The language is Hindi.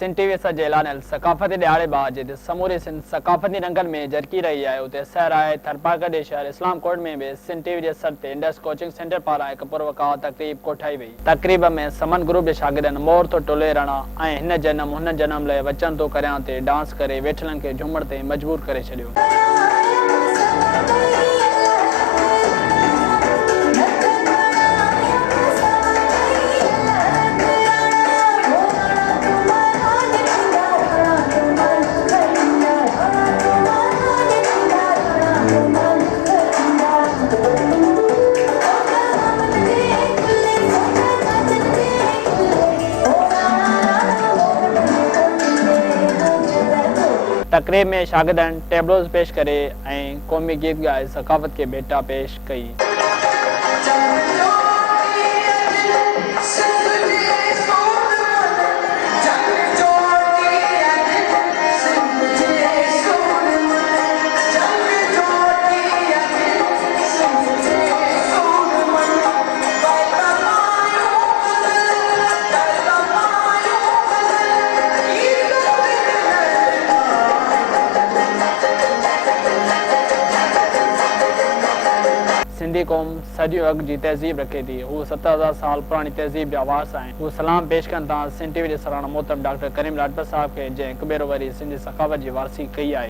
सिंध टीवी जे ऐलानियल सकाफ़ती ॾियारे बावजूदि समूरे सिंध सकाफ़ती रंगनि में झरकी रही आहे। उते सैर आहे थरपारकर जे शहर इस्लामकोट में भी सिंध टीवी जे सर ते इंडस कोचिंग सेंटर पारां हिकु पुरवकार तक़रीब कोठाई वई। तक़रीब में समन ग्रुप जे शागिर्दनि मोर तो टोले रणा ऐं हिन जनम हुन जनम लाइ वचन तो करियां ते डांस करे वेठलनि खे झूमण ते मजबूर करे छॾियो। तक़रीब में शागिर्दनि टेबलोज़ पेश करे ऐं क़ौमी गीत ॻाए सकाफ़त के भेटा पेश कई। सिंधी क़ौम सदियों अॻु जी तहज़ीब रखे थी। हू 70,000 साल पुरानी तहज़ीब जा वारस आहिनि। हू सलाम पेश कनि था सिंध टीवी जे सराहना मोहतरम डॉक्टर करीम लाजपत साहब खे, जंहिं हिकु भेरो वरी सिंधी सकाफ़त जी वारसी कई आहे।